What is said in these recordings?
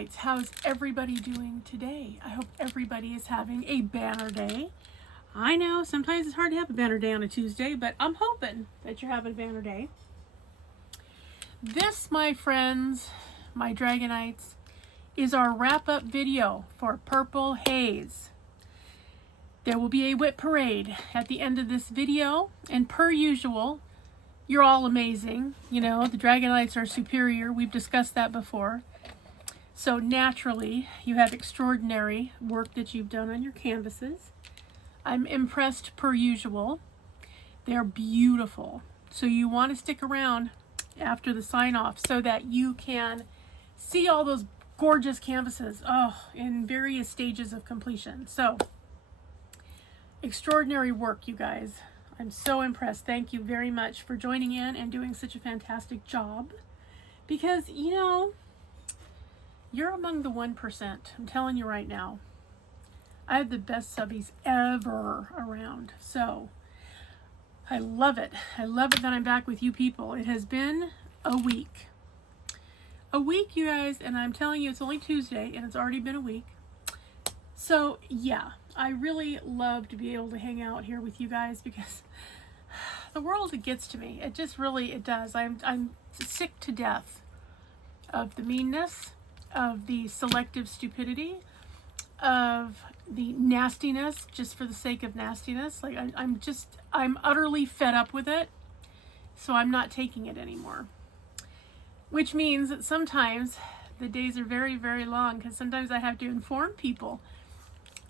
Dragonites. How's everybody doing today? I hope everybody is having a banner day. I know sometimes it's hard to have a banner day on a Tuesday, but I'm hoping that you're having a banner day. This, my friends, my Dragonites, is our wrap-up video for Purple Haze. There will be a WIP parade at the end of this video, and per usual, you're all amazing. You know, the Dragonites are superior. We've discussed that before. So naturally, you have extraordinary work that you've done on your canvases. I'm impressed per usual. They're beautiful. So you want to stick around after the sign-off so that you can see all those gorgeous canvases, in various stages of completion. So, extraordinary work, you guys. I'm so impressed. Thank you very much for joining in and doing such a fantastic job. Because, you know, you're among the 1%. I'm telling you right now. I have the best subbies ever around. So, I love it. I love it that I'm back with you people. It has been a week. A week, you guys, and I'm telling you, it's only Tuesday, and it's already been a week. So, yeah, I really love to be able to hang out here with you guys because the world, it gets to me. It just really, it does. I'm sick to death of the meanness, of the selective stupidity, of the nastiness just for the sake of nastiness. Like, I'm utterly fed up with it, so I'm not taking it anymore. Which means that sometimes the days are very, very long because sometimes I have to inform people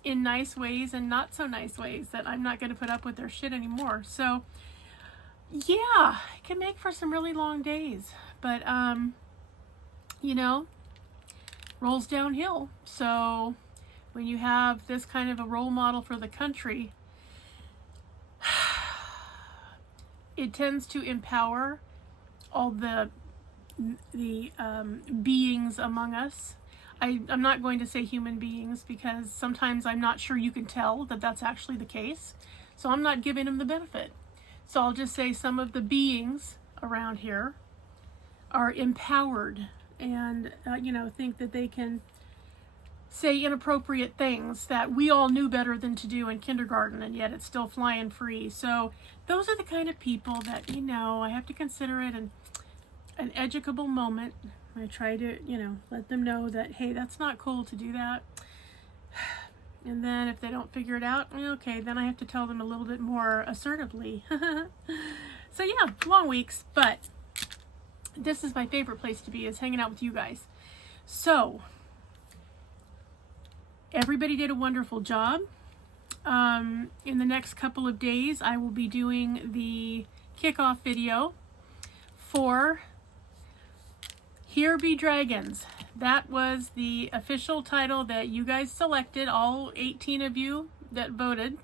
in nice ways and not so nice ways that I'm not going to put up with their shit anymore. So, yeah, it can make for some really long days. But, you know, rolls downhill. So, when you have this kind of a role model for the country, it tends to empower all the beings among us. I'm not going to say human beings because sometimes I'm not sure you can tell that that's actually the case. So I'm not giving them the benefit. So I'll just say some of the beings around here are empowered and, you know, think that they can say inappropriate things that we all knew better than to do in kindergarten, and yet it's still flying free. So those are the kind of people that, you know, I have to consider it an educable moment. I try to, you know, let them know that, hey, that's not cool to do that. And then if they don't figure it out, okay, then I have to tell them a little bit more assertively. So yeah, long weeks, but this is my favorite place to be, is hanging out with you guys. So, everybody did a wonderful job. In the next couple of days, I will be doing the kickoff video for Here Be Dragons. That was the official title that you guys selected, all 18 of you that voted.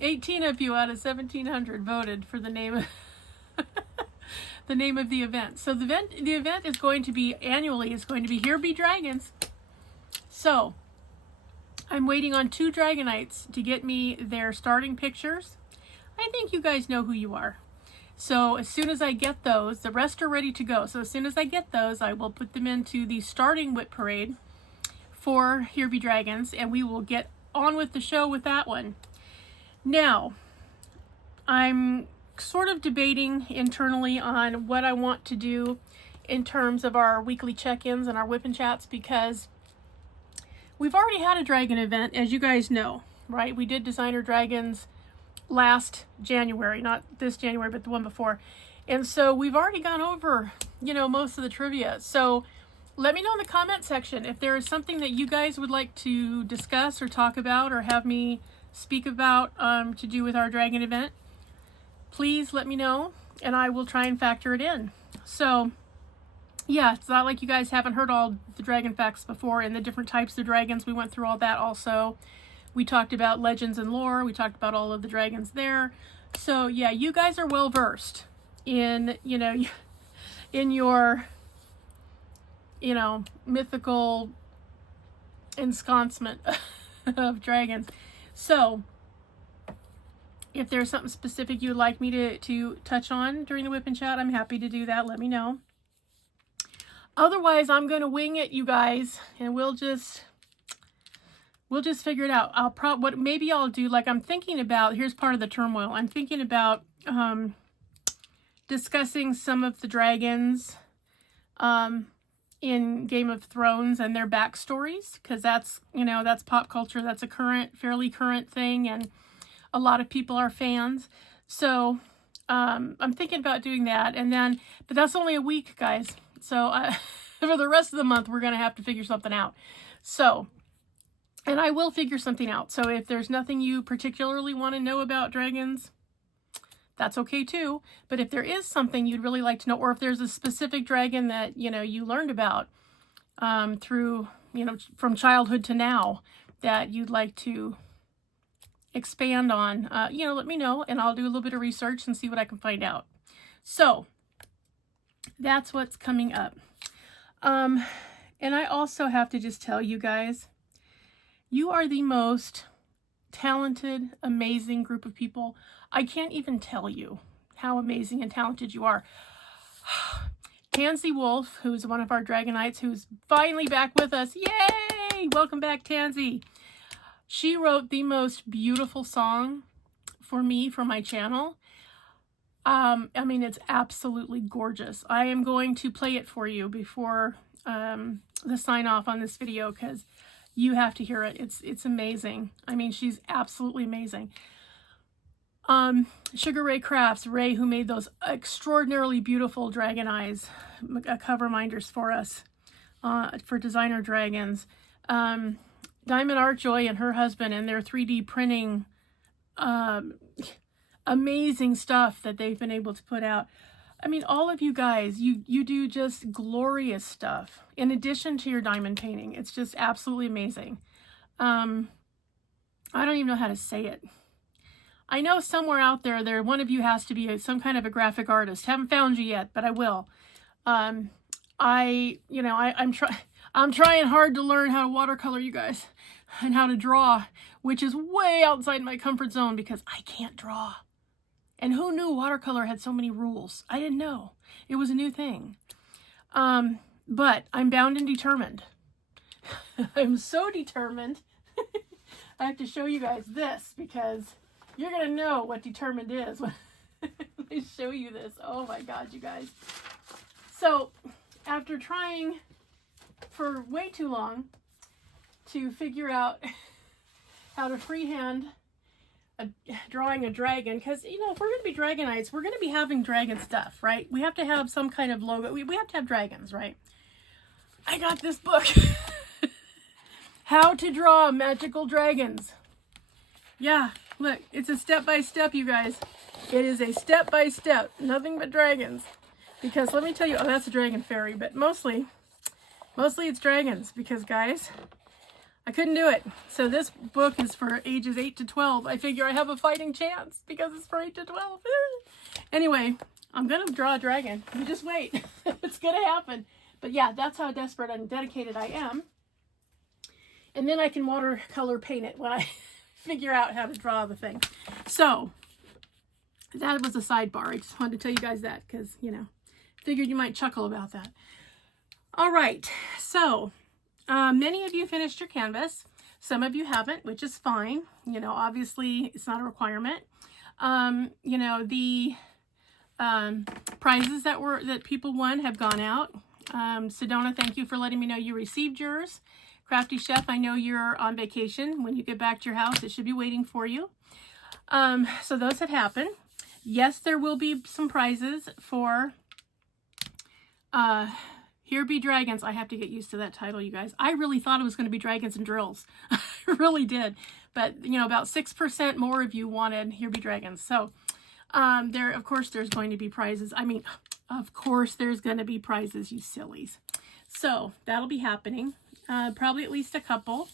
18 of you out of 1,700 voted for the name of the name of the event. So the event is going to be annually. It's going to be Here Be Dragons. So I'm waiting on 2 Dragonites to get me their starting pictures. I think you guys know who you are. So as soon as I get those, the rest are ready to go. So as soon as I get those, I will put them into the starting WIP parade for Here Be Dragons, and we will get on with the show with that one. Now, I'm sort of debating internally on what I want to do in terms of our weekly check-ins and our WIP and chats, because we've already had a dragon event, as you guys know, right? We did Designer Dragons last January, not this January, but the one before. And so we've already gone over, you know, most of the trivia. So let me know in the comment section if there is something that you guys would like to discuss or talk about or have me speak about to do with our dragon event. Please let me know and I will try and factor it in. So yeah, it's not like you guys haven't heard all the dragon facts before and the different types of dragons. We went through all that also. We talked about legends and lore. We talked about all of the dragons there. So yeah, you guys are well versed in, you know, in your, you know, mythical ensconcement of dragons. So if there's something specific you would like me to touch on during the WIP and chat, I'm happy to do that. Let me know. Otherwise, I'm going to wing it, you guys, and we'll just figure it out. Maybe I'll do, like, I'm thinking about, here's part of the turmoil. I'm thinking about discussing some of the dragons in Game of Thrones and their backstories, because that's, you know, that's pop culture. That's a fairly current thing, and a lot of people are fans. So I'm thinking about doing that, but that's only a week, guys. So for the rest of the month, we're going to have to figure something out. So, and I will figure something out. So if there's nothing you particularly want to know about dragons, that's okay too. But if there is something you'd really like to know, or if there's a specific dragon that, you know, you learned about through, you know, from childhood to now that you'd like to expand on, you know, let me know, and I'll do a little bit of research and see what I can find out. So that's what's coming up. And I also have to just tell you guys, you are the most talented, amazing group of people. I can't even tell you how amazing and talented you are. Tansy Wolf, who's one of our Dragonites, who's finally back with us. Yay! Welcome back, Tansy. She wrote the most beautiful song for me for my channel. I mean, it's absolutely gorgeous. I am going to play it for you before the sign off on this video, because you have to hear it. It's amazing. I mean, she's absolutely amazing. Sugar Ray Crafts, Ray, who made those extraordinarily beautiful dragon eyes, cover minders for us, for designer dragons. Diamond Artjoy and her husband and their 3D printing, amazing stuff that they've been able to put out. I mean, all of you guys, you do just glorious stuff in addition to your diamond painting. It's just absolutely amazing. I don't even know how to say it. I know somewhere out there, one of you has to be some kind of a graphic artist. Haven't found you yet, but I will. I'm trying hard to learn how to watercolor, you guys, and how to draw, which is way outside my comfort zone because I can't draw. And who knew watercolor had so many rules? I didn't know. It was a new thing. But I'm bound and determined. I'm so determined. I have to show you guys this because you're going to know what determined is when I show you this. Oh my God, you guys. So after trying for way too long to figure out how to freehand drawing a dragon, because, you know, if we're going to be Dragonites, we're going to be having dragon stuff, right? We have to have some kind of logo. We have to have dragons, right? I got this book. How to Draw Magical Dragons. Yeah, look, it's a step-by-step, you guys. It is a step-by-step, nothing but dragons. Because let me tell you, oh, that's a dragon fairy, but mostly it's dragons, because guys, I couldn't do it. So this book is for ages 8 to 12. I figure I have a fighting chance because it's for 8 to 12. Anyway, I'm going to draw a dragon. You just wait. It's going to happen. But yeah, that's how desperate and dedicated I am. And then I can watercolor paint it when I figure out how to draw the thing. So that was a sidebar. I just wanted to tell you guys that because, you know, figured you might chuckle about that. All right. So many of you finished your canvas. Some of you haven't, which is fine. You know, obviously it's not a requirement. You know, the prizes that people won have gone out. Sedona, thank you for letting me know you received yours. Crafty Chef, I know you're on vacation. When you get back to your house, it should be waiting for you. So those have happened. Yes, there will be some prizes for Here Be Dragons. I have to get used to that title, you guys. I really thought it was going to be Dragons and Drills. I really did. But, you know, about 6% more of you wanted Here Be Dragons. So, of course, there's going to be prizes. I mean, of course, there's going to be prizes, you sillies. So, that'll be happening. Probably at least a couple.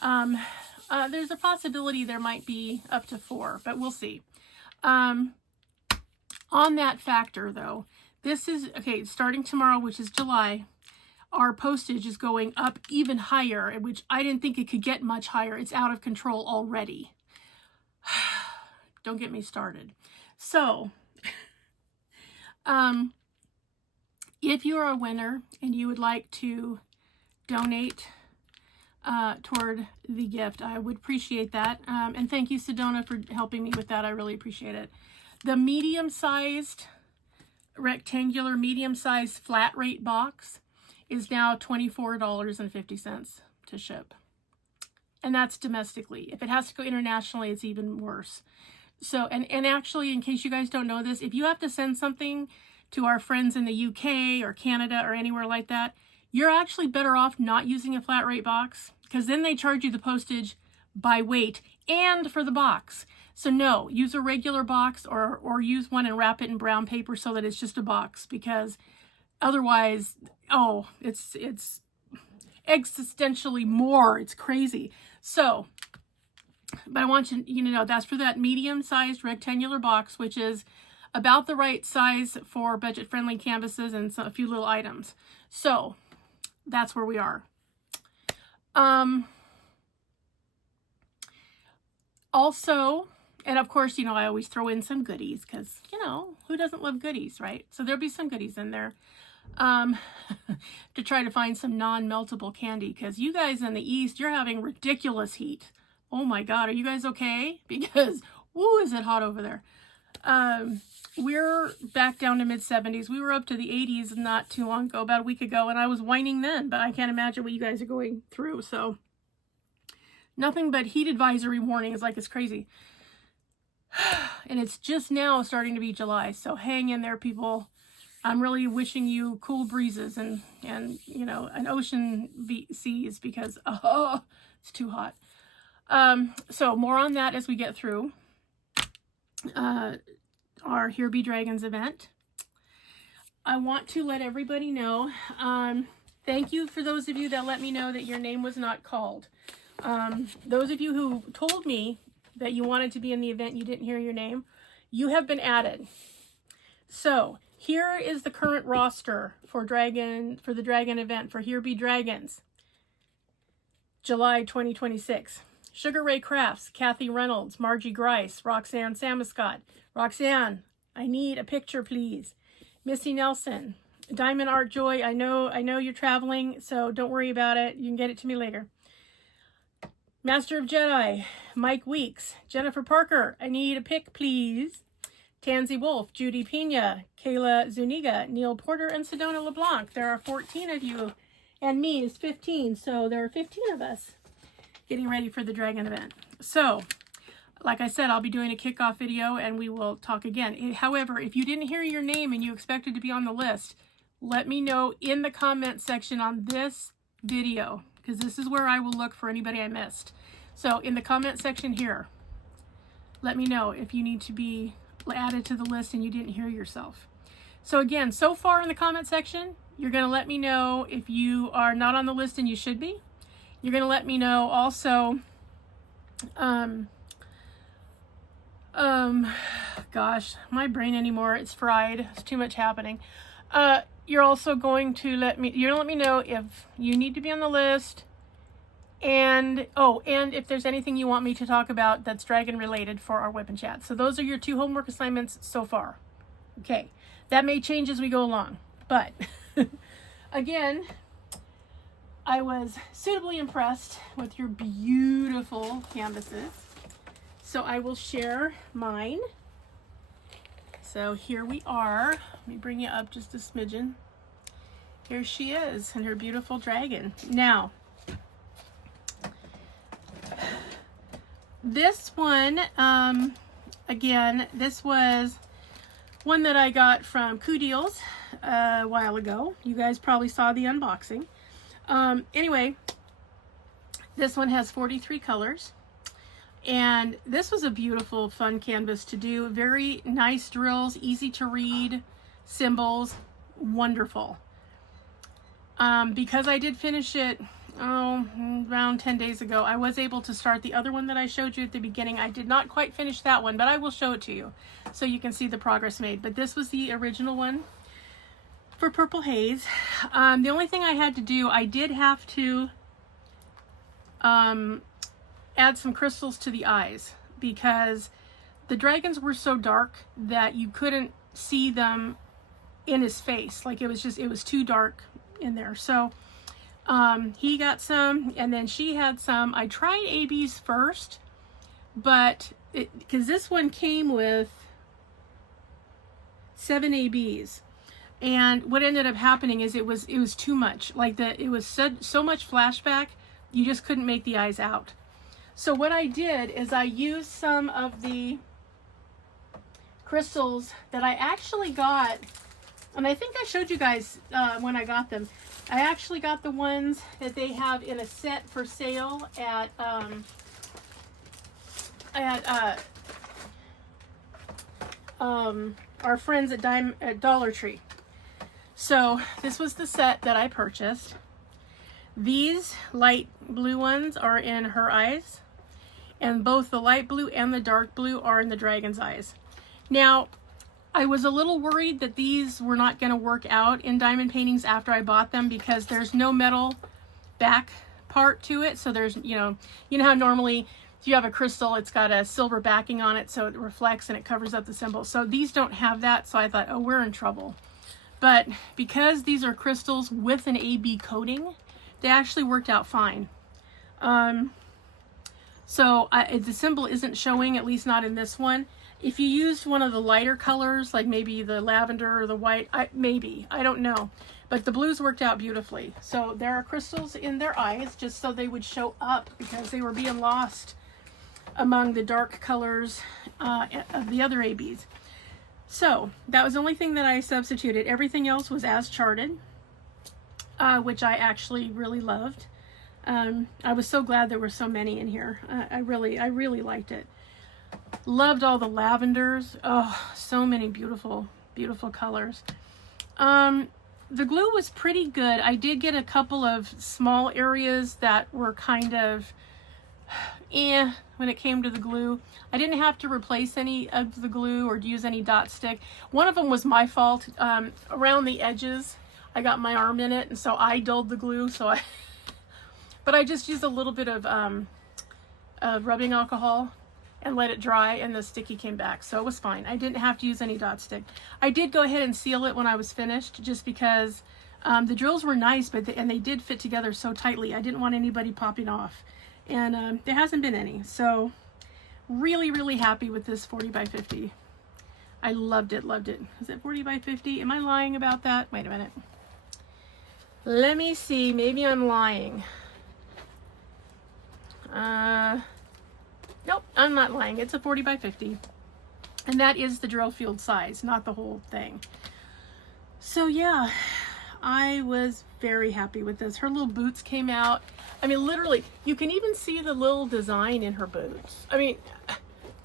There's a possibility there might be up to 4, but we'll see. On that factor, though, this is, okay, starting tomorrow, which is July, our postage is going up even higher, which I didn't think it could get much higher. It's out of control already. Don't get me started. So, If you are a winner and you would like to donate toward the gift, I would appreciate that. And thank you, Sedona, for helping me with that. I really appreciate it. The medium-sized, rectangular, medium-sized flat rate box is now $24.50 to ship. And that's domestically. If it has to go internationally, it's even worse. So, and actually, in case you guys don't know this, if you have to send something to our friends in the UK or Canada or anywhere like that, you're actually better off not using a flat rate box, because then they charge you the postage by weight and for the box. So no, use a regular box or use one and wrap it in brown paper so that it's just a box, because otherwise, oh, it's existentially more. It's crazy. So, but I want you to know that's for that medium-sized rectangular box, which is about the right size for budget-friendly canvases and a few little items. So that's where we are. Also, and of course, you know, I always throw in some goodies because, you know, who doesn't love goodies, right? So there'll be some goodies in there to try to find some non-meltable candy, because you guys in the East, you're having ridiculous heat. Oh my God, are you guys okay? Because, woo, is it hot over there. We're back down to mid-70s. We were up to the 80s not too long ago, about a week ago, and I was whining then, but I can't imagine what you guys are going through. So nothing but heat advisory warnings like it's crazy. And it's just now starting to be July, so hang in there, people. I'm really wishing you cool breezes and you know, an ocean seas, because it's too hot. So more on that as we get through our Here Be Dragons event. I want to let everybody know, thank you for those of you that let me know that your name was not called. Those of you who told me that you wanted to be in the event, you didn't hear your name, you have been added. So here is the current roster for the Dragon event for Here Be Dragons, July 2026. Sugar Ray Crafts, Kathy Reynolds, Margie Grice, Roxanne Samuscott. Roxanne, I need a picture, please. Missy Nelson, Diamond Art Joy. I know you're traveling, so don't worry about it. You can get it to me later. Master of Jedi, Mike Weeks, Jennifer Parker. I need a pic, please. Tansy Wolf, Judy Pena, Kayla Zuniga, Neil Porter, and Sedona LeBlanc. There are 14 of you, and me is 15, so there are 15 of us getting ready for the Dragon event. So, like I said, I'll be doing a kickoff video and we will talk again. However, if you didn't hear your name and you expected to be on the list, let me know in the comment section on this video, because this is where I will look for anybody I missed. So in the comment section here, let me know if you need to be added to the list and you didn't hear yourself. So again, so far in the comment section, you're going to let me know if you are not on the list and you should be. You're going to let me know also, gosh, my brain anymore, it's fried, it's too much happening. You're also going to let me know if you need to be on the list, and if there's anything you want me to talk about that's dragon related for our WIP and chat. So those are your 2 homework assignments so far. Okay, that may change as we go along, but again, I was suitably impressed with your beautiful canvases. So I will share mine. So here we are. Let me bring you up just a smidgen. Here she is and her beautiful dragon. Now, this one, again, this was one that I got from Coup Deals a while ago. You guys probably saw the unboxing. Anyway, this one has 43 colors. And this was a beautiful, fun canvas to do. Very nice drills, easy to read, symbols, wonderful. Because I did finish it, around 10 days ago, I was able to start the other one that I showed you at the beginning. I did not quite finish that one, but I will show it to you so you can see the progress made. But this was the original one for Purple Haze. The only thing I had to do, I did have to add some crystals to the eyes, because the dragons were so dark that you couldn't see them in his face. Like it was too dark in there. So he got some, and then she had some. I tried ABs first, but because this one came with 7 ABs, and what ended up happening is it was too much. Like it was so much flashback, you just couldn't make the eyes out. So what I did is I used some of the crystals that I actually got, and I think I showed you guys when I got them. I actually got the ones that they have in a set for sale at our friends at Dollar Tree. So this was the set that I purchased. These light blue ones are in her eyes, and both the light blue and the dark blue are in the dragon's eyes. Now, I was a little worried that these were not going to work out in diamond paintings after I bought them, because there's no metal back part to it. So there's, you know how normally if you have a crystal, it's got a silver backing on it, so it reflects and it covers up the symbol. So these don't have that, so I thought, oh, we're in trouble. But because these are crystals with an AB coating, they actually worked out fine. So the symbol isn't showing, at least not in this one. If you used one of the lighter colors, like maybe the lavender or the white, I don't know. But the blues worked out beautifully. So there are crystals in their eyes, just so they would show up, because they were being lost among the dark colors of the other ABs. So that was the only thing that I substituted. Everything else was as charted, which I actually really loved. I was so glad there were so many in here. I really liked it. Loved all the lavenders. Oh, so many beautiful, beautiful colors. The glue was pretty good. I did get a couple of small areas that were kind of when it came to the glue. I didn't have to replace any of the glue or use any dot stick. One of them was my fault. Around the edges, I got my arm in it, and so I dulled the glue. But I just used a little bit of rubbing alcohol and let it dry, and the sticky came back, so it was fine. I didn't have to use any dot stick. I did go ahead and seal it when I was finished, just because the drills were nice, but they did fit together so tightly. I didn't want anybody popping off, and there hasn't been any. So really, really happy with this 40 by 50. I loved it, loved it. Is it 40 by 50? Am I lying about that? Wait a minute. Let me see, maybe I'm lying. Nope, I'm not lying. It's a 40 by 50. And that is the drill field size, not the whole thing. So yeah, I was very happy with this. Her little boots came out. I mean, literally, you can even see the little design in her boots. I mean,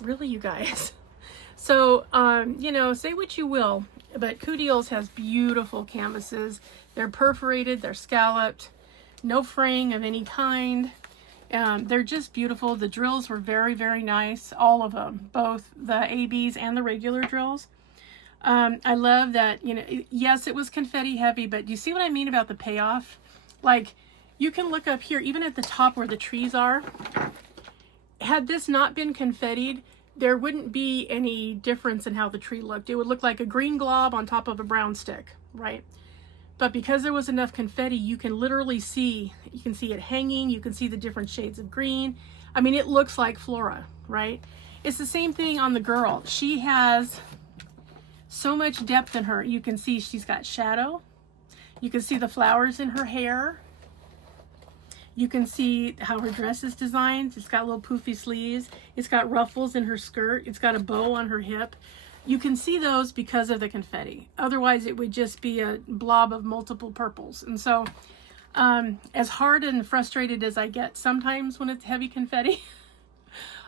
really, you guys. So, say what you will, but Kudiels has beautiful canvases. They're perforated, they're scalloped, no fraying of any kind. They're just beautiful. The drills were very, very nice. All of them, both the ABs and the regular drills. I love that, yes, it was confetti heavy, but you see what I mean about the payoff? Like, you can look up here, even at the top where the trees are. Had this not been confettied, there wouldn't be any difference in how the tree looked. It would look like a green glob on top of a brown stick, right? But because there was enough confetti, you can literally see, you can see it hanging, you can see the different shades of green. I mean, it looks like flora, right? It's the same thing on the girl. She has so much depth in her. You can see she's got shadow. You can see the flowers in her hair. You can see how her dress is designed. It's got little poofy sleeves. It's got ruffles in her skirt. It's got a bow on her hip. You can see those because of the confetti. Otherwise, it would just be a blob of multiple purples. And so, as hard and frustrated as I get sometimes when it's heavy confetti,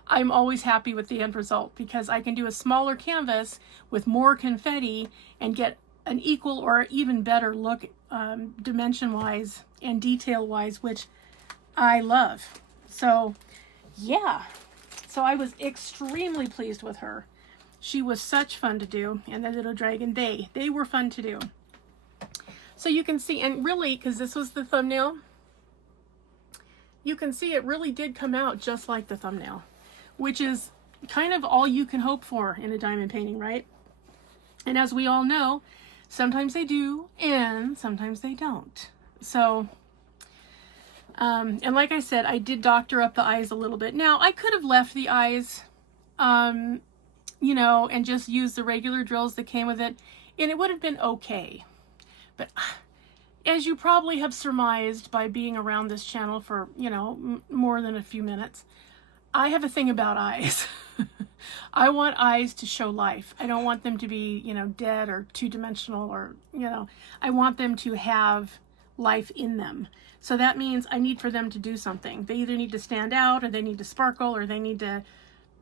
I'm always happy with the end result, because I can do a smaller canvas with more confetti and get an equal or even better look dimension-wise and detail-wise, which I love. So, yeah. So I was extremely pleased with her. She was such fun to do, and the little dragon, they were fun to do. So you can see, and really, because this was the thumbnail, you can see it really did come out just like the thumbnail, which is kind of all you can hope for in a diamond painting, right? And as we all know, Sometimes they do, and sometimes they don't. So, and like I said, I did doctor up the eyes a little bit. Now, I could have left the eyes, you know, and just used the regular drills that came with it, and it would have been okay. But as you probably have surmised by being around this channel for, you know, more than a few minutes, I have a thing about eyes. I want eyes to show life. I don't want them to be, you know, dead or two-dimensional, or, you know, I want them to have life in them. So that means I need for them to do something. They either need to stand out, or they need to sparkle, or they need to,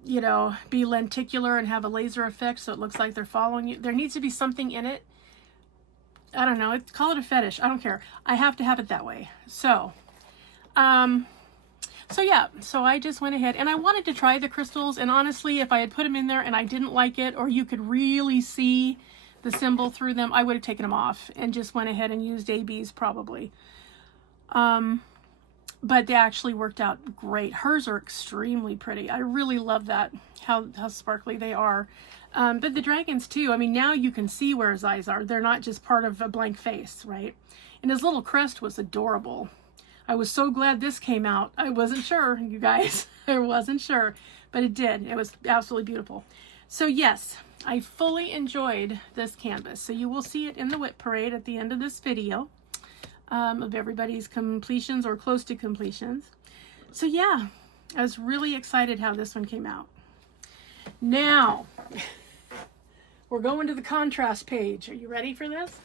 you know, be lenticular and have a laser effect so it looks like they're following you. There needs to be something in it. I don't know. Call it a fetish. I don't care. I have to have it that way. So, yeah, so I just went ahead and I wanted to try the crystals, and honestly, if I had put them in there and I didn't like it, or you could really see the symbol through them, I would have taken them off and just went ahead and used ABs probably. But they actually worked out great. Hers are extremely pretty. I really love that, how sparkly they are. But the dragons too, I mean, now you can see where his eyes are. They're not just part of a blank face, right? And his little crest was adorable. I was so glad this came out. I wasn't sure, you guys. I wasn't sure, but it did. It was absolutely beautiful. So yes, I fully enjoyed this canvas. So you will see it in the WIP parade at the end of this video, of everybody's completions or close to completions. So yeah, I was really excited how this one came out. Now, we're going to the contrast page. Are you ready for this?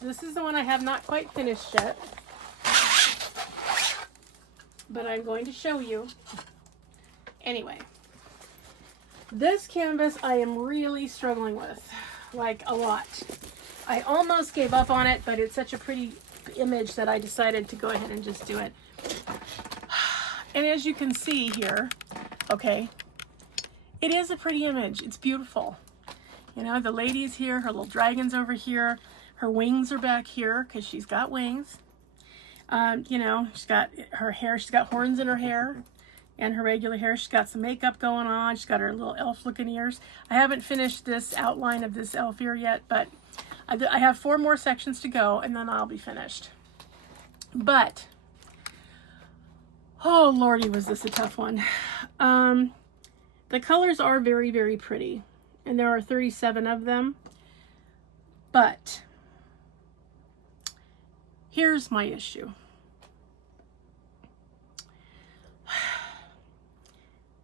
This is the one I have not quite finished yet, but I'm going to show you. Anyway, this canvas I am really struggling with, like a lot. I almost gave up on it, but it's such a pretty image that I decided to go ahead and just do it. And as you can see here, okay, it is a pretty image. It's beautiful. You know, the lady's here, her little dragon's over here. Her wings are back here because she's got wings. You know, she's got her hair, she's got horns in her hair and her regular hair. She's got some makeup going on. She's got her little elf looking ears. I haven't finished this outline of this elf ear yet, but I have 4 more sections to go and then I'll be finished. But, oh Lordy, was this a tough one. The colors are very, very pretty, and there are 37 of them, but here's my issue.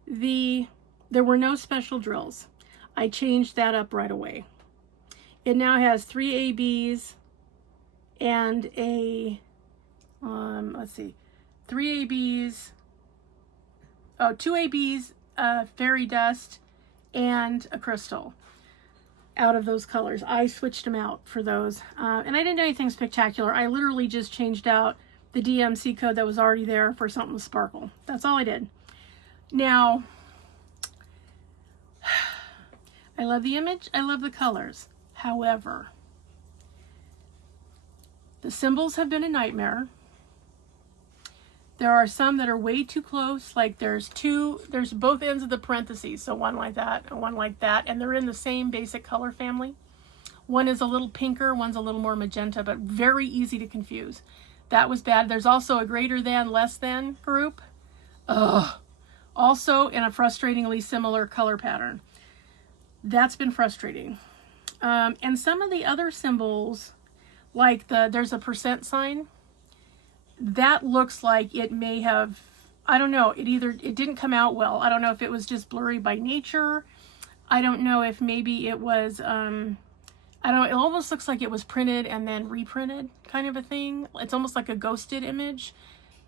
There were no special drills. I changed that up right away. It now has 3 ABs and a, let's see, 3 ABs, oh, 2 ABs, fairy dust, and a crystal out of those colors. I switched them out for those. And I didn't do anything spectacular. I literally just changed out the DMC code that was already there for something with sparkle. That's all I did. Now, I love the image. I love the colors. However, the symbols have been a nightmare. There are some that are way too close, like there's both ends of the parentheses, so one like that and one like that, and they're in the same basic color family. One is a little pinker, one's a little more magenta, but very easy to confuse. That was bad. There's also a greater than, less than group. Ugh. Also in a frustratingly similar color pattern. That's been frustrating. And some of the other symbols, like there's a % sign, that looks like it may have, I don't know, it didn't come out well. I don't know if it was just blurry by nature. I don't know if maybe it was, I don't know, it almost looks like it was printed and then reprinted kind of a thing. It's almost like a ghosted image.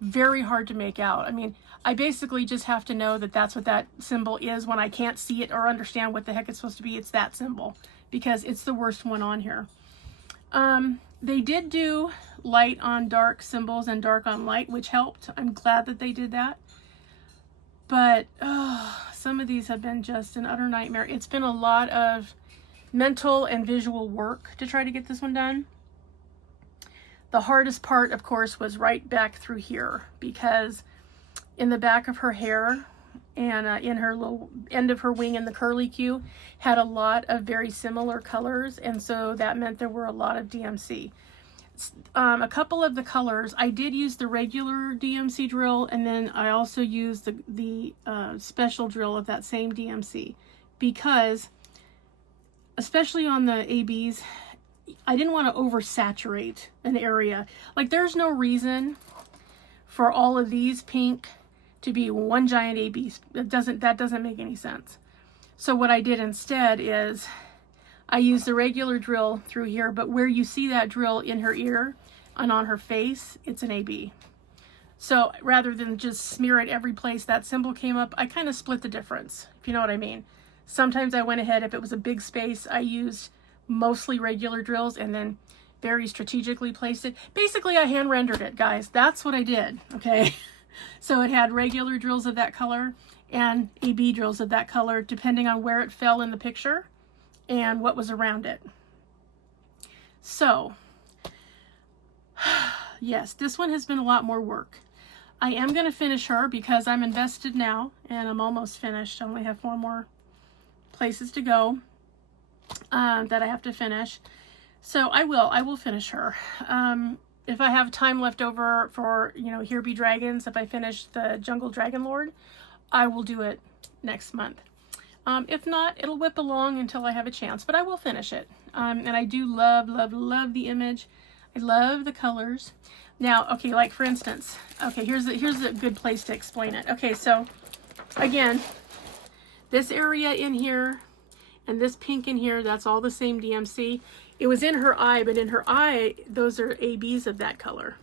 Very hard to make out. I mean, I basically just have to know that that's what that symbol is. When I can't see it or understand what the heck it's supposed to be, it's that symbol, because it's the worst one on here. They did do light on dark symbols and dark on light, which helped. I'm glad that they did that. But some of these have been just an utter nightmare. It's been a lot of mental and visual work to try to get this one done. The hardest part, of course, was right back through here, because in the back of her hair, and in her little end of her wing in the curly Q had a lot of very similar colors, and so that meant there were a lot of DMC. A couple of the colors, I did use the regular DMC drill, and then I also used the special drill of that same DMC, because especially on the ABs, I didn't want to oversaturate an area. Like, there's no reason for all of these pink to be one giant AB. That doesn't make any sense. So what I did instead is I used the regular drill through here, but where you see that drill in her ear and on her face, it's an AB. So rather than just smear it every place that symbol came up, I kind of split the difference, if you know what I mean. Sometimes I went ahead, if it was a big space, I used mostly regular drills and then very strategically placed it. Basically, I hand rendered it, guys. That's what I did, okay? So it had regular drills of that color and AB drills of that color, depending on where it fell in the picture and what was around it. So, yes, this one has been a lot more work. I am going to finish her because I'm invested now and I'm almost finished. I only have 4 more places to go that I have to finish. So I will finish her. If I have time left over for, you know, Here Be Dragons, if I finish the Jungle Dragon Lord, I will do it next month. If not, it'll whip along until I have a chance, but I will finish it. And I do love, love, love the image. I love the colors. Now, okay, like for instance, okay, here's a good place to explain it. Okay, so again, this area in here and this pink in here, that's all the same DMC. It was in her eye, but in her eye, those are ABs of that color.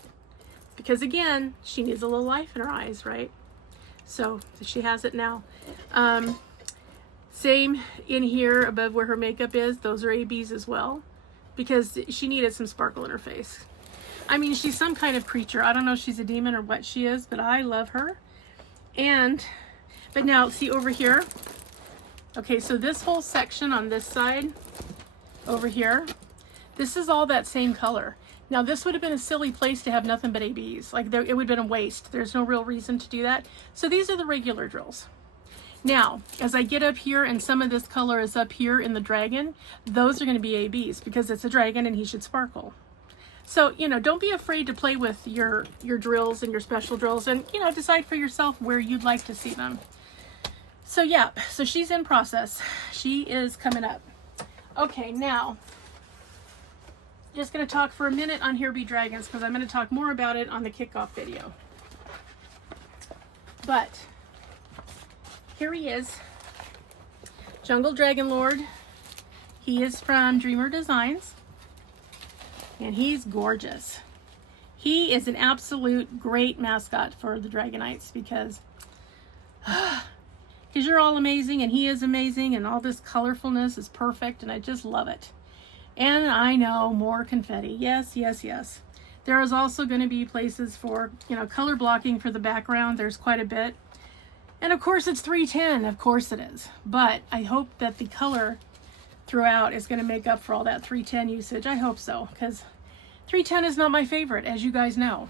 Because again, she needs a little life in her eyes, right? So she has it now. Same in here above where her makeup is, those are ABs as well, because she needed some sparkle in her face. I mean, she's some kind of creature. I don't know if she's a demon or what she is, but I love her. But now, see over here? Okay, so this whole section on this side, over here, this is all that same color. Now, this would have been a silly place to have nothing but ABs. Like, it would have been a waste. There's no real reason to do that. So these are the regular drills. Now, as I get up here and some of this color is up here in the dragon, those are going to be ABs because it's a dragon and he should sparkle. So, you know, don't be afraid to play with your drills and your special drills and, you know, decide for yourself where you'd like to see them. So, yeah, so she's in process. She is coming up. Okay, now, just going to talk for a minute on Here Be Dragons because I'm going to talk more about it on the kickoff video. But here he is, Jungle Dragon Lord. He is from Dreamer Designs, and he's gorgeous. He is an absolute great mascot for the Dragonites because you're all amazing, and he is amazing, and all this colorfulness is perfect, and I just love it. And I know, more confetti. Yes, yes, yes. There is also going to be places for, you know, color blocking for the background. There's quite a bit. And of course it's 310, of course it is. But I hope that the color throughout is going to make up for all that 310 usage. I hope so, because 310 is not my favorite, as you guys know.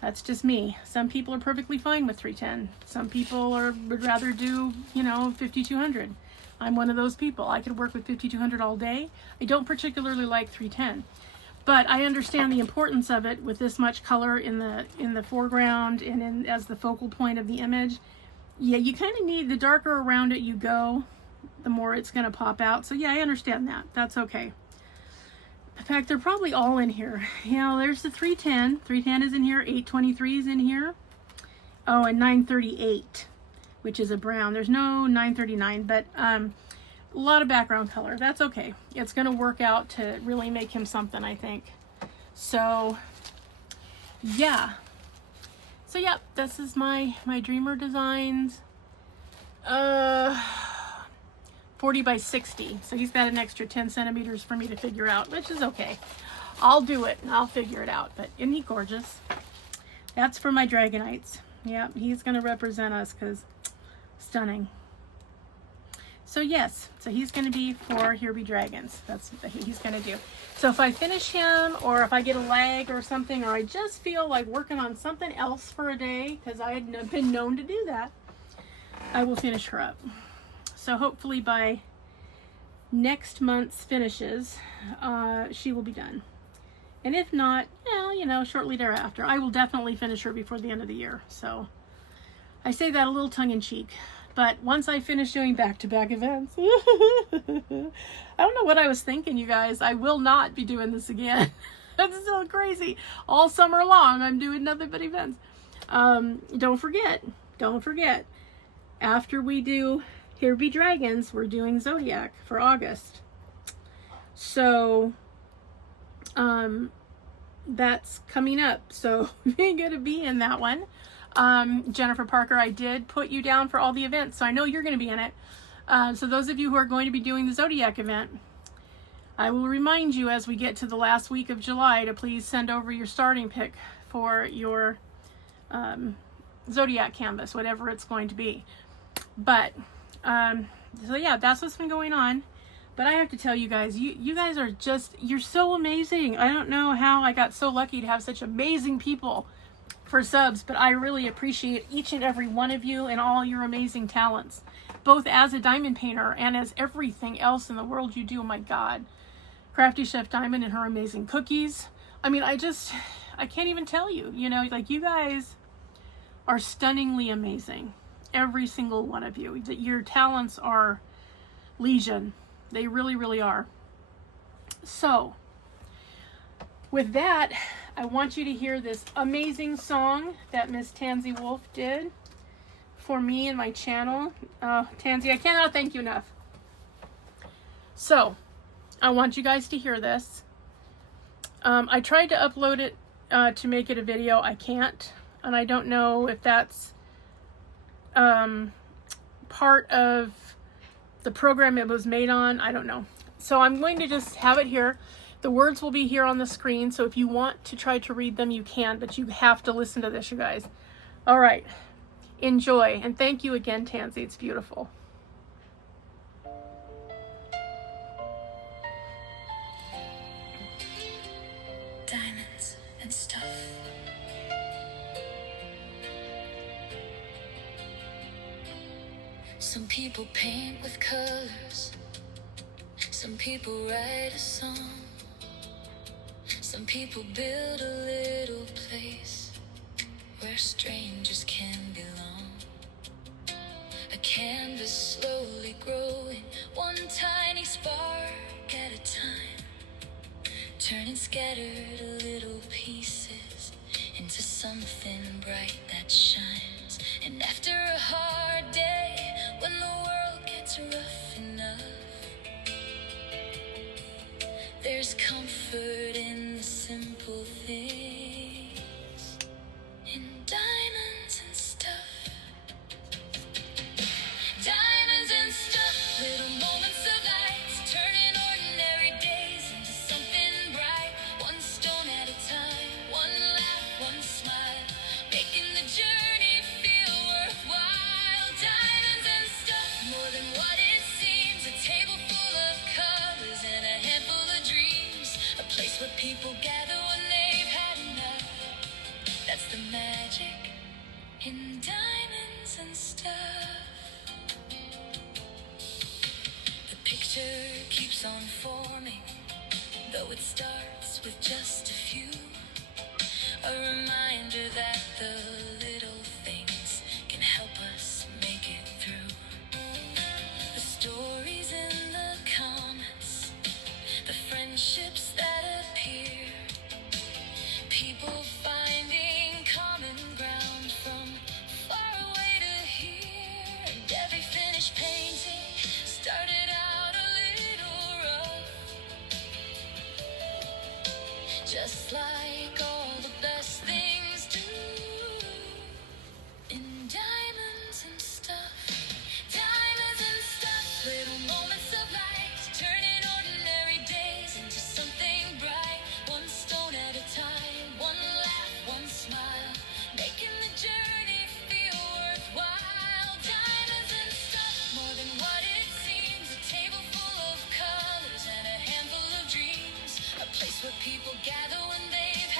That's just me. Some people are perfectly fine with 310. Some people would rather do, you know, 5200. I'm one of those people. I could work with 5200 all day. I don't particularly like 310. But I understand the importance of it with this much color in the foreground and as the focal point of the image. Yeah, you kind of need, the darker around it you go, the more it's going to pop out. So yeah, I understand that. That's okay. In fact, they're probably all in here. You know, there's the 310. 310 is in here. 823 is in here. Oh, and 938, which is a brown. There's no 939, but a lot of background color. That's okay. It's going to work out to really make him something, I think. So, yeah. So, yeah, this is my Dreamer Designs. 40 by 60. So he's got an extra 10 centimeters for me to figure out, which is okay. I'll do it and I'll figure it out. But isn't he gorgeous? That's for my Dragonites. Yeah, he's going to represent us because stunning. So yes, so he's going to be for Here Be Dragons. That's what he's going to do. So if I finish him, or if I get a lag or something, or I just feel like working on something else for a day, because I had been known to do that, I will finish her up. So hopefully by next month's finishes, she will be done. And if not, well, you know, shortly thereafter, I will definitely finish her before the end of the year. So I say that a little tongue-in-cheek. But once I finish doing back-to-back events, I don't know what I was thinking, you guys. I will not be doing this again. That's so crazy. All summer long, I'm doing nothing but events. Don't forget, after we do Here Be Dragons, we're doing Zodiac for August. So, that's coming up. So, you're going to be in that one. Jennifer Parker, I did put you down for all the events, so I know you're going to be in it. So those of you who are going to be doing the Zodiac event, I will remind you as we get to the last week of July to please send over your starting pick for your Zodiac canvas, whatever it's going to be. But, so yeah, that's what's been going on. But I have to tell you guys, you guys are just, you're so amazing. I don't know how I got so lucky to have such amazing people for subs, but I really appreciate each and every one of you and all your amazing talents, both as a diamond painter and as everything else in the world you do. Oh my God. Crafty Chef Diamond and her amazing cookies. I mean, I can't even tell you, you know, like you guys are stunningly amazing. Every single one of you. Your talents are legion. They really, really are. So, with that, I want you to hear this amazing song that Miss Tansy Wolf did for me and my channel. Tansy, I cannot thank you enough. So, I want you guys to hear this. I tried to upload it to make it a video. I can't. And I don't know if that's part of the program it was made on. I don't know. So I'm going to just have it here. The words will be here on the screen, so if you want to try to read them, you can, but you have to listen to this, you guys. All right. Enjoy. And thank you again, Tansy. It's beautiful. Diamonds and stuff. Some people paint with colors. Some people write a song. Some people build a little place where strangers can belong. A canvas slowly growing, one tiny spark at a time, turning scattered little pieces into something bright that shines. And after a hard day, when the world gets rough enough, there's comfort in the simple things, in diamonds and stuff. Diamonds and stuff, little moments of light, turning ordinary days into something bright. One stone at a time, one laugh, one smile, making the journey feel worthwhile. Diamonds and stuff, more than what it seems. A table full of colors and a handful of dreams. A place where people gather when they've had enough. That's the magic in diamonds and stuff. The picture keeps on forming, though it starts with just a few. A reminder that the little things can help us make it through. The stories in the comments, the friendships that appear, people finding common ground from far away to here. And every finished painting started out a little rough, just like all the best things do, in diamonds and stuff. Diamonds and stuff, little moments of light, turning ordinary days into something bright. One stone at a time, one laugh, one smile, making the journey feel worthwhile. Diamonds and stuff, more than what it seems. A table full of colors and a handful of dreams. A place where people gather when they've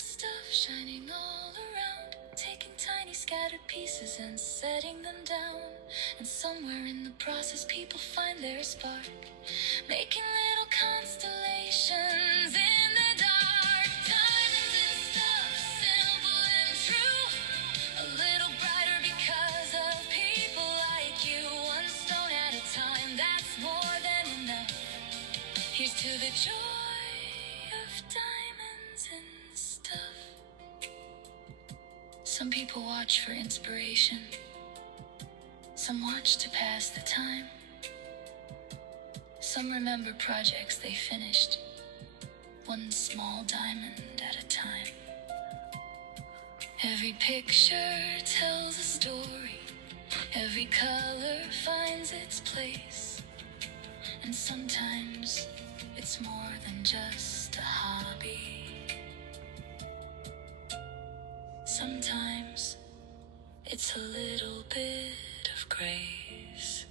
and stuff shining all around, taking tiny scattered pieces and setting them down. And somewhere in the process people find their spark, making little constellations in the dark. Diamonds and stuff, simple and true, a little brighter because of people like you. One stone at a time, that's more than enough. Here's to the joy of diamonds and stuff. Some people watch for inspiration, some watch to pass the time. Some remember projects they finished, one small diamond at a time. Every picture tells a story, every color finds its place. And sometimes it's more than just a hobby. Sometimes it's a little bit of grace.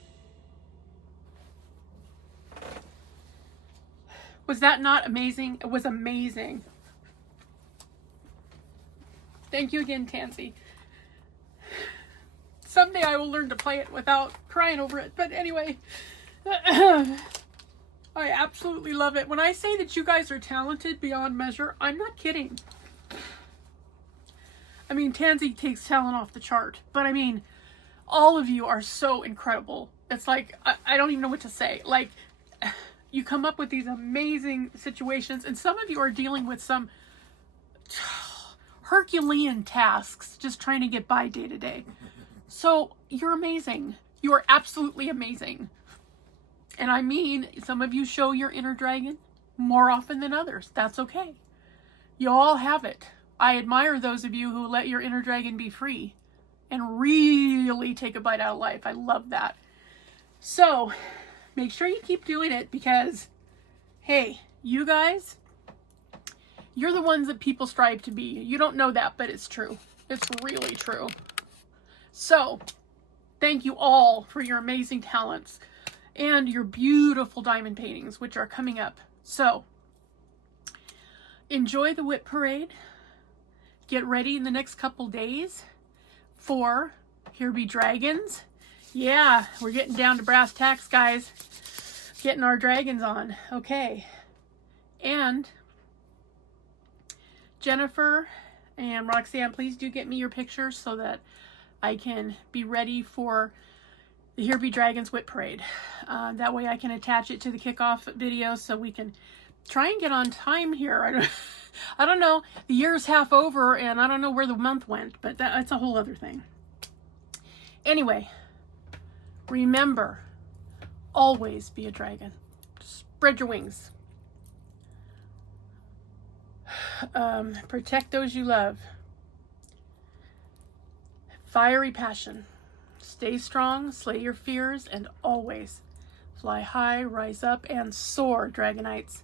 Was that not amazing? It was amazing. Thank you again, Tansy. Someday I will learn to play it without crying over it. But anyway, I absolutely love it. When I say that you guys are talented beyond measure, I'm not kidding. I mean, Tansy takes talent off the chart. But I mean, all of you are so incredible. It's like, I don't even know what to say. Like, you come up with these amazing situations, and some of you are dealing with some Herculean tasks, just trying to get by day to day. So you're amazing. You are absolutely amazing. And I mean, some of you show your inner dragon more often than others. That's okay. You all have it. I admire those of you who let your inner dragon be free and really take a bite out of life. I love that. So make sure you keep doing it because, hey, you guys, you're the ones that people strive to be. You don't know that, but it's true. It's really true. So, thank you all for your amazing talents and your beautiful diamond paintings, which are coming up. So, enjoy the WIP parade. Get ready in the next couple days for Here Be Dragons. Yeah, we're getting down to brass tacks, guys. Getting our dragons on. Okay. And Jennifer and Roxanne, please do get me your pictures so that I can be ready for the Here Be Dragons WIP parade. That way I can attach it to the kickoff video so we can try and get on time here. I don't know. The year's half over and I don't know where the month went, but that's a whole other thing. Anyway, remember, always be a dragon. Spread your wings. Protect those you love. Fiery passion. Stay strong, slay your fears, and always fly high, rise up, and soar, Dragonites.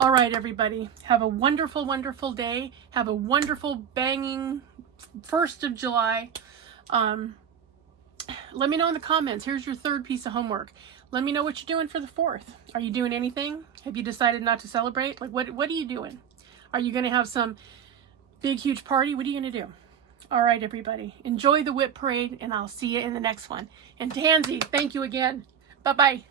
All right, everybody. Have a wonderful, wonderful day. Have a wonderful, banging 1st of July. Let me know in the comments. Here's your 3rd piece of homework. Let me know what you're doing for the 4th. Are you doing anything? Have you decided not to celebrate? Like, what are you doing? Are you going to have some big, huge party? What are you going to do? All right, everybody. Enjoy the WIP parade, and I'll see you in the next one. And Tansy, thank you again. Bye-bye.